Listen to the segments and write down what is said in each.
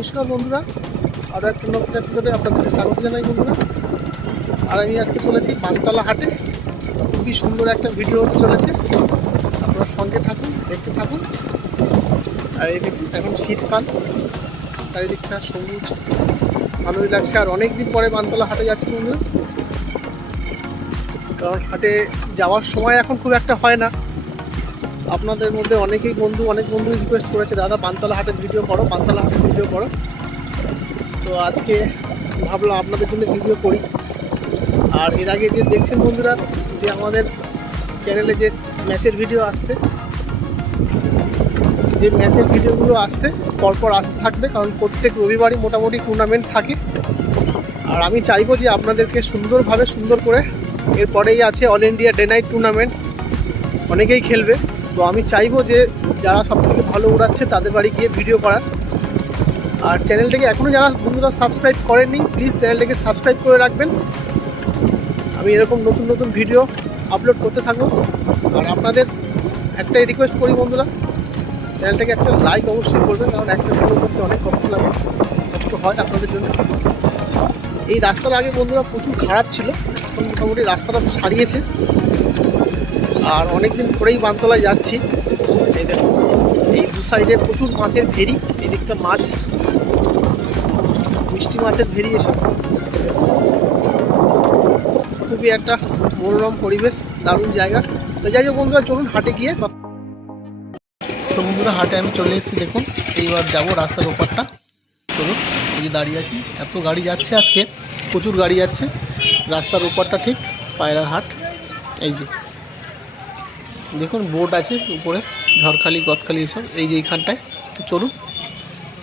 নমস্কার বন্ধুরা। আরও একটা নতুন এপিসোডে আপনাদেরকে স্বাগত জানাই বন্ধুরা। আর আমি আজকে চলেছি বানতলা হাটে। খুবই সুন্দর একটা ভিডিও হতে চলেছে। আপনারা সঙ্গে থাকুন, দেখতে থাকুন। আর এই এখন শীতকাল। চারিদিকটা সবুজ। ভালোই লাগছে। আর অনেক দিন পরে বানতলা হাটে যাচ্ছি বন্ধুরা। কারণ হাটে যাওয়ার সময় এখন খুব একটা হয় না। আপনাদের মধ্যে অনেকেই বন্ধু, অনেক বন্ধু রিকোয়েস্ট করেছে, দাদা, পানতলা হাটের ভিডিও করো, পানতলা হাটের ভিডিও করো। তো আজকে ভাবলাম আপনাদের জন্য ভিডিও করি। আর এর আগে যে দেখছেন বন্ধুরা, যে আমাদের চ্যানেলে যে ম্যাচের ভিডিও আসছে, যে ম্যাচের ভিডিওগুলো আসছে, পরপর আসতে থাকবে, কারণ প্রত্যেক রবিবারই মোটামুটি টুর্নামেন্ট থাকে। আর আমি চাইব যে আপনাদেরকে সুন্দরভাবে সুন্দর করে, এরপরেই আছে all India day night tournament অনেকেই খেলবে। তো আমি চাইব যে যারা সব থেকে ভালো উড়াচ্ছে তাদের বাড়ি গিয়ে ভিডিও করার। আর চ্যানেলটাকে এখনও যারা বন্ধুরা সাবস্ক্রাইব করেননি প্লিজ চ্যানেলটাকে সাবস্ক্রাইব করে রাখবেন। আমি এরকম নতুন নতুন ভিডিও আপলোড করতে থাকব। আর আপনাদের একটাই রিকোয়েস্ট করি বন্ধুরা, চ্যানেলটাকে একটা লাইক অবশ্যই করবেন, কারণ একটা ভিডিও করতে অনেক কষ্ট লাগে, কষ্ট হয় আপনাদের জন্য। এই রাস্তার আগে বন্ধুরা প্রচুর খারাপ ছিল, এখন মোটামুটি রাস্তাটা সারিয়েছে আর অনেক দিন পরেই বানতলায় যাচ্ছি। এই দেখুন এই দু সাইডে প্রচুর মাছের ভেরি এই দিকটা মাছ, মিষ্টি মাছের ভেরি এসব। খুবই একটা মনোরম পরিবেশ, দারুণ জায়গা। তো যাই হোক বন্ধুরা, চলুন হাটে গিয়ে কথা তো বন্ধুরা, হাটে আমি চলে এসেছি, দেখুন। এইবার যাব রাস্তার ওপারটা। চলুন, এই যে দাঁড়িয়ে আছি। এত গাড়ি যাচ্ছে আজকে, প্রচুর গাড়ি যাচ্ছে। রাস্তার ওপারটা ঠিক, পায়রার হাট। এই যে। দেখুন বোর্ড আছে উপরে ঝড়খালি গদখালি এসব। এই যে এইখানটায় চলুন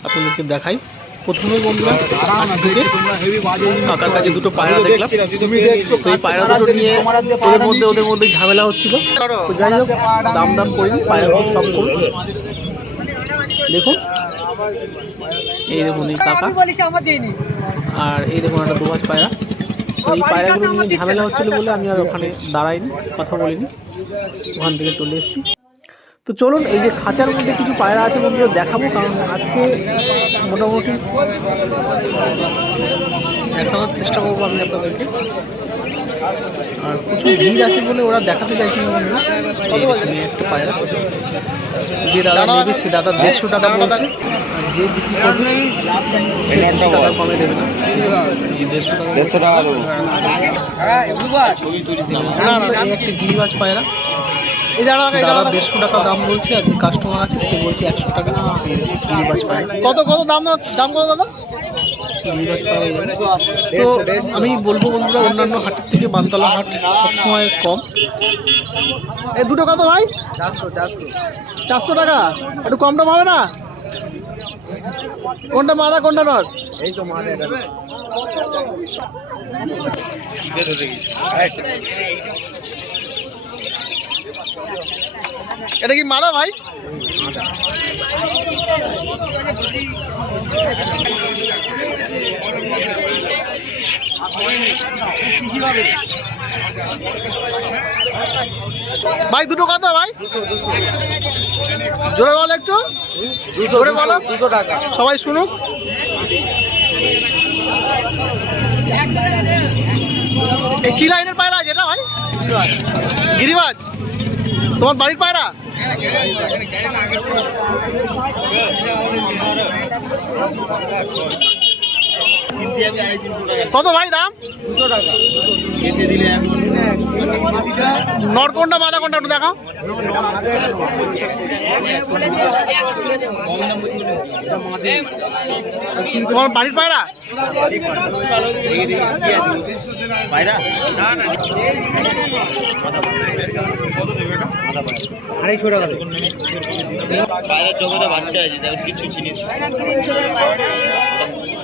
আপনাদেরকে দেখাই। প্রথমে বন্ধুরা কাকার কাছে দুটো পায়রা দেখলাম। তো এই পায়রা দুটো নিয়ে ওদের মধ্যে ওদের মধ্যে ঝামেলা হচ্ছিল। তো যাই হোক দাম দাম করিনি পায়রাগুলো সব করুন। দেখুন এই দেখুন এই কাকা। আর এই দেখুন একটা দুবাজ পায়রা। তো এই পায়রাগুলো নিয়ে ঝামেলা হচ্ছিল বলে আমি আর ওখানে দাঁড়াইনি কথা বলিনি। ওখান থেকে চলে এসেছি। তো চলুন এই যে খাঁচার মধ্যে কিছু পায়রা আছে বন্ধুরা দেখাবো কারণ আজকে মোটামুটি দেখানোর চেষ্টা করব আমি আপনাদেরকে। আর প্রচুর ভিড় আছে বলে ওরা দেখাতে চাইছে না বন্ধুরা একটা পায়রা। যে দাদা নেবে সে দাদা দেড়শো টাকা বলছে। আর যে বিক্রি করবে সে দেড়শো টাকা কমে দেবে। না এই দেড়শো টাকা দেড়শো টাকা দেবো। না না এই একটা গিরিবাজ পায়রা। দাদা দেড়শো টাকা দাম বলছে আর যে কাস্টমার আছে সে বলছে একশো টাকা। গিরিবাজ পায়রা কত কত দাম দাম কত দাদা? তো আমি বলব বন্ধুরা, অন্যান্য হাটের থেকে বানতলা হাট সবসময় কম। এই দুটো কত ভাই? চারশো চারশো চারশো টাকা। একটু কম দাম হবে না? কোনটা মাদা, কোনটা নট এই তো মাঠে এটা কি মাদা ভাই? ভাই, দুটো কত ভাই। জোরে বল একটু। জোরে বলো। দুশো টাকা সবাই শুনুক। কি লাইনের পায়রা আছে এটা ভাই? গিরিবাজ। তোমার বাড়ির পায়রা? কত ভাই দাম? দুশো টাকা কেটে দিলে এখন নর মাদা কোনটা একটু দেখাও। তোমার বাড়ির পায়রা? আড়াইশো টাকা বাচ্চা আছে কিছু চিনিস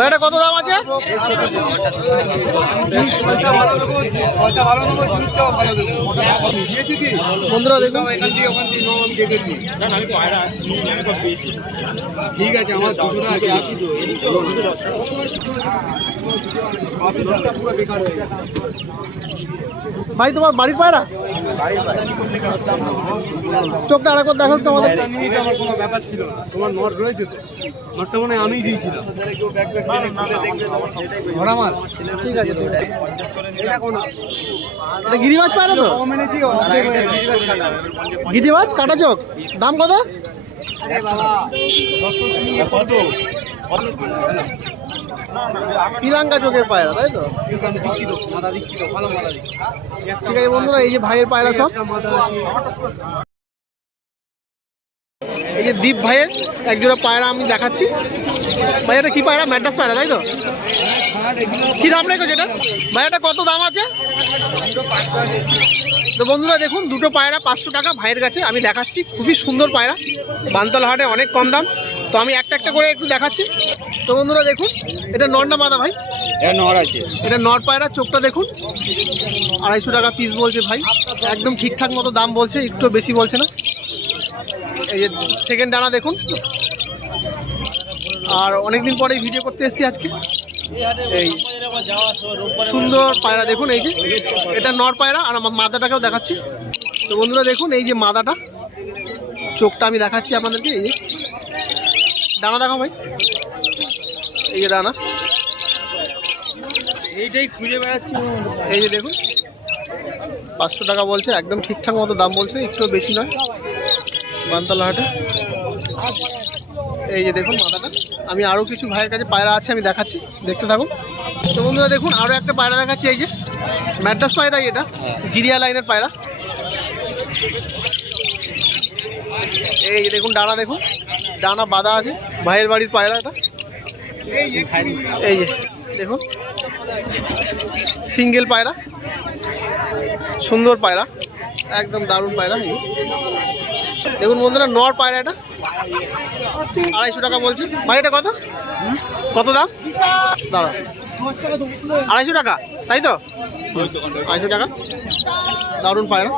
এটা কত দাম আছে? বন্ধুরা দেখুন। ঠিক আছে আমার দুশোটা আছে। ভাই তোমার বাড়ির পায়রা? চোখটা আরেকবার দেখো আমাদের। আমার কোনো ব্যাপার ছিল না। তোমার নট রয়েছে তো? নটটা মনে আমিই দিয়েছিলাম। ঠিক আছে ঠিক আছে। এটা কোন এটা গিরিবাজ পায়রা তো? গেছে। গিরিবাজ কাটা চোখ। দাম কত? কত? তিরাঙ্গা চোখের পায়রা, তাই তো? ঠিক আছে বন্ধুরা, এই যে ভাইয়ের পায়রা সব। এই যে দীপ ভাইয়ের একজোড়া পায়রা আমি দেখাচ্ছি। ভাই, এটা কি পায়রা? ম্যাড্রাস পায়রা, তাই তো? কি দাম রেখেছে যেটা ভাই, এটা কত দাম আছে? তো বন্ধুরা, দেখুন, দুটো পায়রা পাঁচশো টাকা ভাইয়ের কাছে। আমি দেখাচ্ছি, খুবই সুন্দর পায়রা। বানতলা হাটে অনেক কম দাম। তো আমি একটা একটা করে একটু দেখাচ্ছি। তো বন্ধুরা দেখুন এটা নর না মাদা ভাই। এটা নর আছে। এটা নর পায়রা চোখটা দেখুন। আড়াইশো টাকা পিস বলছে ভাই। একদম ঠিকঠাক মতো দাম বলছে একটু বেশি বলছে না। এই যে সেকেন্ড ডানা দেখুন। আর অনেকদিন পরে ভিডিও করতে এসেছি আজকে। এই সুন্দর পায়রা দেখুন এই যে। এটা নর পায়রা আর আমার মাদাটাকেও দেখাচ্ছি। তো বন্ধুরা দেখুন এই যে মাদাটা। চোখটা আমি দেখাচ্ছি আপনাদেরকে এই যে। ডানা দেখো ভাই। এই যে ডানা এইটাই খুঁজে বেড়াচ্ছি এই যে দেখুন পাঁচশো টাকা বলছে একদম ঠিকঠাক মতো দাম বলছে একটু বেশি নয়। বানতলা হাটে। এই যে দেখুন মাথাটা। আমি আরও কিছু ভাইয়ের কাছে পায়রা আছে আমি দেখাচ্ছি। দেখতে থাকুন। তো বন্ধুরা দেখুন আরও একটা পায়রা দেখাচ্ছি এই যে। ম্যাড্রাস পায়রাই এটা? জিরিয়া লাইনের পায়রা। এই যে দেখুন ডানা দেখুন। ডানা বাঁধা আছে, ভাইয়ের বাড়ির পায়রা এটা এই যে, দেখুন। সিঙ্গেল পায়রা, সুন্দর পায়রা, একদম দারুণ পায়রা। দেখুন বন্ধুরা, নর পায়রা এটা। আড়াইশো টাকা বলছে। ভাই, এটা কত? কত দাম? দাঁড়া আড়াইশো টাকা, তাই তো? আড়াইশো টাকা। দারুণ পায়রা।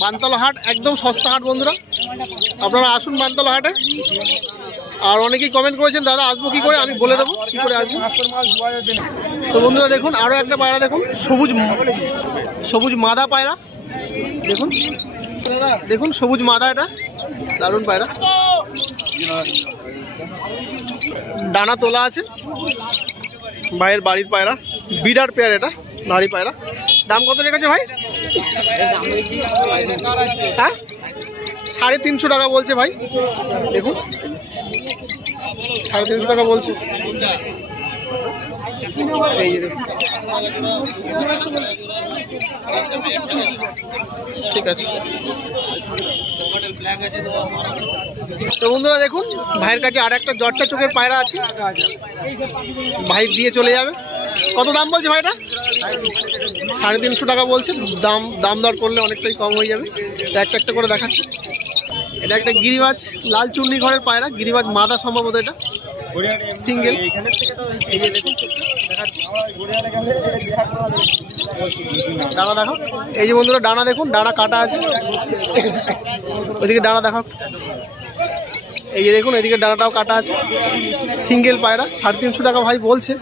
বানতলা হাট, একদম সস্তা হাট বন্ধুরা। আপনারা আসুন বানতলা হাটে। আর অনেকেই কমেন্ট করেছেন, দাদা, আসব কি করে? আমি বলে দেবো কি করে আসব। তো বন্ধুরা, দেখুন আরও একটা পায়রা, দেখুন, সবুজ সবুজ মাদা পায়রা। দেখুন দেখুন, সবুজ মাদা এটা। দারুণ পায়রা। ডানা তোলা আছে। ভাইয়ের বাড়ির পায়রা। বিডার পেয়ার এটা, নারী পায়রা। দাম কত রেখেছে ভাই? হ্যাঁ? সাড়ে তিনশো টাকা বলছে ভাই। দেখুন। সাড়ে তিনশো টাকা বলছে। এই ঠিক আছে। তো বন্ধুরা দেখুন, ভাইয়ের কাছে আর একটা জটটা চোখের পায়রা আছে। ভাই দিয়ে চলে যাবে। কত দাম বলছে ভাইটা? সাড়ে তিনশো টাকা বলছে। দাম দাম দর করলে অনেকটাই কম হয়ে যাবে। একটা একটা করে দেখাচ্ছি। এটা একটা গিরিবাজ, লাল চুল্লি ঘরের পায়রা, গিরিবাজ মাদা সম্ভবত এটা। সিঙ্গেল ডানা দেখো। এই যে বন্ধুরা, ডানা দেখুন, ডানা কাটা আছে। ওইদিকে ডানা দেখো এই যে দেখুন, এদিকে ডানাটাও কাটা আছে। সিঙ্গেল পায়রা, সাড়ে তিনশো টাকা ভাই বলছে।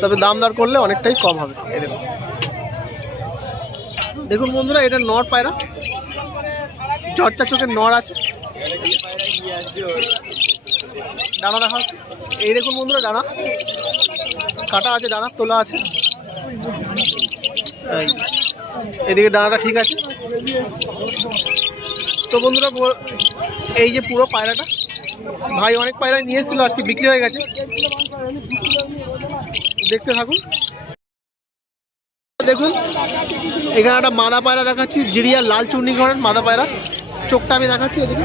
তবে দাম দর করলে অনেকটাই কম হবে। এই দেখুন। দেখুন বন্ধুরা, এটা নর পায়রা। চর্চা চোখের নর আছে। ডানা দেখা এই দেখুন বন্ধুরা ডানা কাটা আছে ডানা তোলা আছে। এদিকে ডানাটা ঠিক আছে। তো বন্ধুরা এই যে পুরো পায়রাটা, ভাই অনেক পায়রা নিয়ে এসেছিল, আজকে বিক্রি হয়ে গেছে। দেখতে থাকুন। দেখুন এখানে একটা মাদা পায়রা দেখাচ্ছি জিরিয়া লাল চুন্নি ঘরের মাদা পায়রা। চোখটা আমি দেখাচ্ছি এদিকে।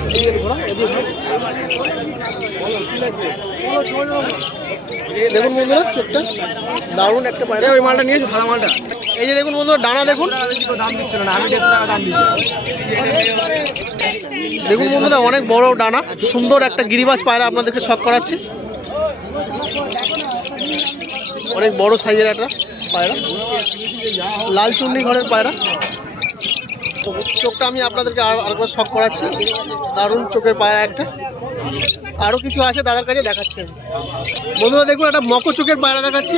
দেখুন বন্ধুরা চোখটা। দারুণ একটা পায়রা। ওই মালটা নিয়েছে সাদা মালটা। এই যে দেখুন বন্ধুরা ডানা দেখুন। দাম দিচ্ছিল না আমি দেড়শো টাকা দাম দিচ্ছি দেখুন বন্ধুরা অনেক বড় ডানা সুন্দর একটা গিরিবাজ পায়রা আপনাদেরকে শখ করাচ্ছে। অনেক বড় সাইজের একটা। পায়রা? লাল ঘরের পায়রা। চোখটা আমি আপনাদেরকে আর আরেকবার শখ করাচ্ছি। দারুণ চোখের পায়রা একটা। আরও কিছু আছে দাদার কাছে দেখাচ্ছি বন্ধুরা, দেখুন, একটা মকো চোখের পায়রা দেখাচ্ছি।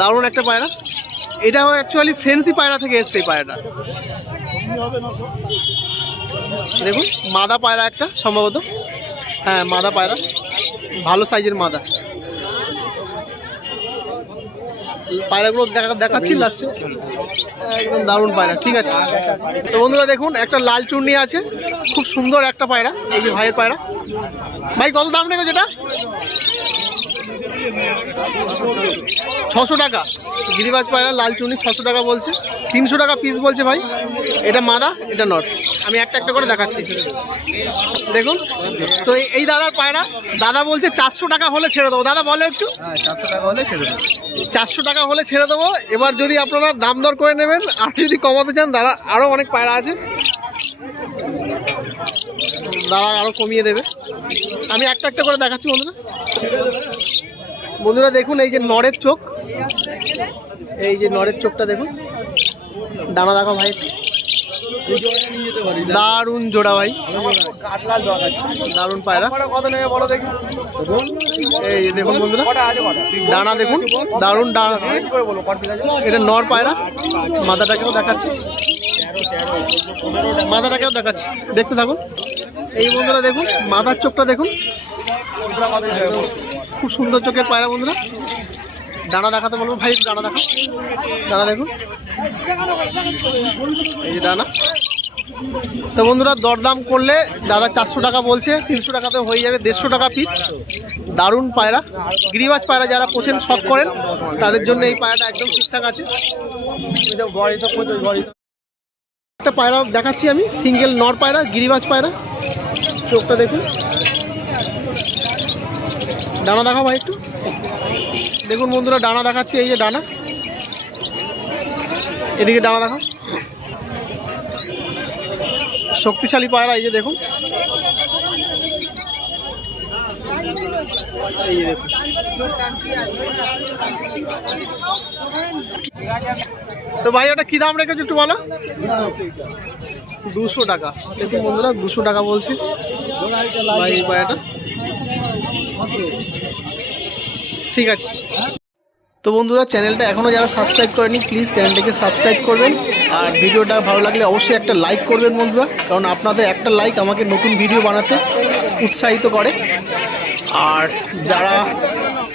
দারুণ একটা পায়রা। এটাও অ্যাকচুয়ালি ফ্রেন্সি পায়রা থেকে এসছে এই পায়রাটা। দেখুন, মাদা পায়রা একটা, সম্ভবত। হ্যাঁ মাদা পায়রা। ভালো সাইজের মাদা। পায়রাগুলো দেখা দেখাচ্ছি লাস্টে একদম দারুণ পায়রা ঠিক আছে। তো বন্ধুরা দেখুন একটা লাল চুর্নি আছে খুব সুন্দর একটা পায়রা এই যে ভাইয়ের পায়রা। ভাই কত দাম নেবে এটা ছশো টাকা। গিরিবাজ পায়রা লাল চুনি ছশো টাকা বলছে। তিনশো টাকা পিস বলছে ভাই। এটা মাদা এটা নট। আমি একটা একটা করে দেখাচ্ছি। দেখুন। তো এই- দাদার পায়রা দাদা বলছে চারশো টাকা হলে ছেড়ে দেবো। দাদা বলে একটু। চারশো টাকা হলে ছেড়ে দেবো। চারশো টাকা হলে ছেড়ে দেবো। এবার যদি আপনারা দাম দর করে নেবেন আর যদি কমাতে চান দাদা আরও অনেক পায়রা আছে। দাদা আরও কমিয়ে দেবে। আমি একটা একটা করে দেখাচ্ছি বন্ধুরা। বন্ধুরা দেখুন, এই যে নরের চোখ। এই যে নরের চোখটা দেখুন। ডানা দেখো ভাই। দারুণ জোড়া ভাই। দারুণ পায়রা। এই দেখুন বন্ধুরা ডানা দেখুন। দারুণ এটা নর পায়রা। মাথাটাকেও দেখাচ্ছি। মাথাটাকেও দেখাচ্ছি। দেখতে থাকুন। এই বন্ধুরা দেখুন, মাথার চোখটা দেখুন। খুব সুন্দর চোখের পায়রা বন্ধুরা। ডানা দেখাতে বলব। ভাই ডানা দেখা ডানা দেখুন। এই যে ডানা। তো বন্ধুরা, দরদাম করলে দাদা চারশো টাকা বলছে, তিনশো টাকাতে হয়ে যাবে, দেড়শো টাকা পিস দারুণ পায়রা। গিরিবাজ পায়রা যারা পোষেন, শখ করেন, তাদের জন্য এই পায়রাটা একদম ঠিকঠাক আছে। একটা পায়রা দেখাচ্ছি আমি, সিঙ্গেল নর পায়রা, গিরিবাজ পায়রা। চোখটা দেখুন। ডানা দেখা ভাই একটু। দেখুন বন্ধুরা, ডানা দেখাচ্ছি, এই যে ডানা। এদিকে ডানা দেখা শক্তিশালী পায়রা এই যে দেখুন এই যে দেখুন। তো ভাই, ওটা কি দাম রেখেছো একটু বলো? দুশো টাকা। দেখুন বন্ধুরা, দুশো টাকা বলছি। ভাই, এই পায়রাটা। ঠিক আছে। তো বন্ধুরা, চ্যানেলটা এখনও যারা সাবস্ক্রাইব করেনি প্লিজ চ্যানেলটাকে সাবস্ক্রাইব করবেন। আর ভিডিওটা ভালো লাগলে অবশ্যই একটা লাইক করবেন বন্ধুরা, কারণ আপনাদের একটা লাইক আমাকে নতুন ভিডিও বানাতে উৎসাহিত করে। আর যারা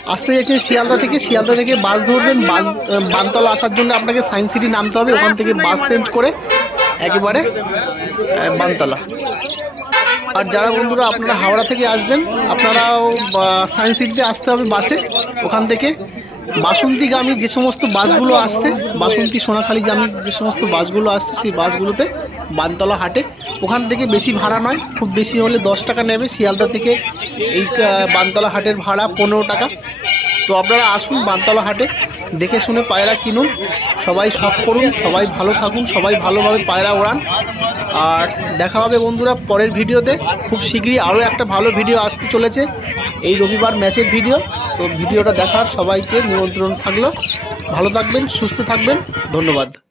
আসতে যাচ্ছেন শিয়ালদা থেকে শিয়ালদা থেকে বাস ধরবেন, বান- বানতলা আসার জন্য আপনাকে সায়েন্স সিটি নামতে হবে, ওখান থেকে বাস চেঞ্জ করে একেবারে বানতলা। আর যারা বন্ধুরা আপনারা হাওড়া থেকে আসবেন, আপনারাও সায়েন্স সিটিতে আসতে হবে বাসে, ওখান থেকে। বাসন্তীগামী যে সমস্ত বাসগুলো আসছে, বাসন্তী সোনাখালীগামী যে সমস্ত বাসগুলো আসছে, সেই বাসগুলোতে বানতলা হাটে। ওখান থেকে বেশি ভাড়া নয়, খুব বেশি হলে দশ টাকা নেবে। শিয়ালদা থেকে এই বানতলা হাটের ভাড়া পনেরো টাকা। তো আপনারা আসুন বানতলা হাটে, দেখে শুনে পায়রা কিনুন। সবাই শখ করুন, সবাই ভালো থাকুন, সবাই ভালোভাবে পায়রা ওড়ান। আর দেখা হবে বন্ধুরা পরের ভিডিওতে। খুব শীঘ্রই আরও একটা ভালো ভিডিও আসতে চলেছে। এই রবিবার ম্যাচের ভিডিও। তো ভিডিওটা দেখার সবাইকে নিমন্ত্রণ থাকল। ভালো থাকবেন, সুস্থ থাকবেন। ধন্যবাদ।